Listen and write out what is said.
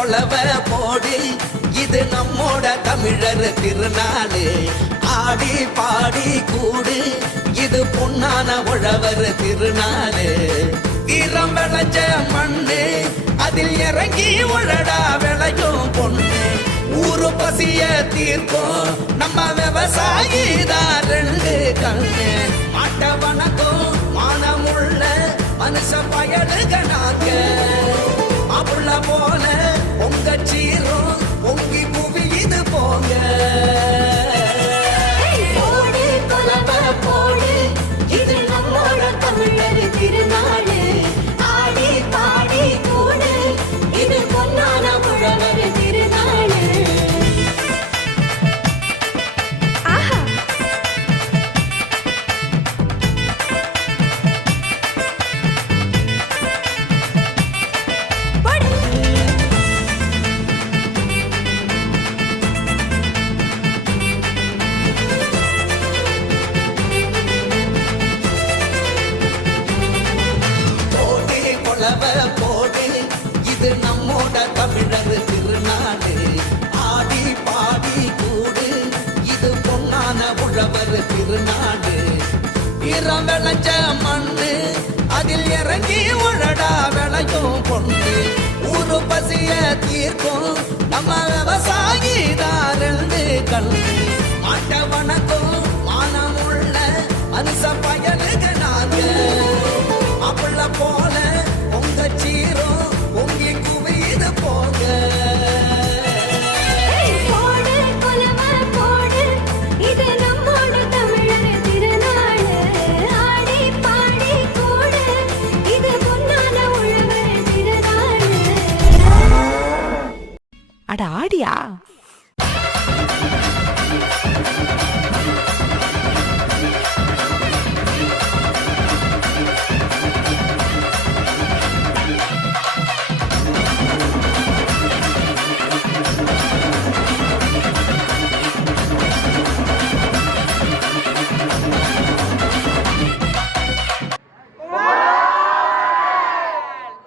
கொலவ போடி. இது நம்மோட தமிழர் திருநாளு. ஆடி பாடி கூடு. இது பொன்னான உழவர் திருநாளு. ஈரம் விளைஞ்ச மண்ணு அதில் இறங்கி உழடா விளையும் பொண்ணு. ஊரு பசிய தீர்க்கும் நம்ம விவசாயி தான் ரெண்டு கண்ணு. மாட்ட வணக்கம் மானமுள்ள மனுஷ பயலுக நாங்க போடு போடு இது நம்மோட தமிழர் திருநாடு ஆடி பாடி கூடு இது பொன்னான உழவர் திருநாடு இரம் விளைஞ்ச மண்ணு அதில் இறங்கி உழடா விளையும் பொண்ணு. ஊரு பசிய தீர்க்கும் நம்ம விவசாயி தாரண்டு ரெண்டு அட ஆடியா?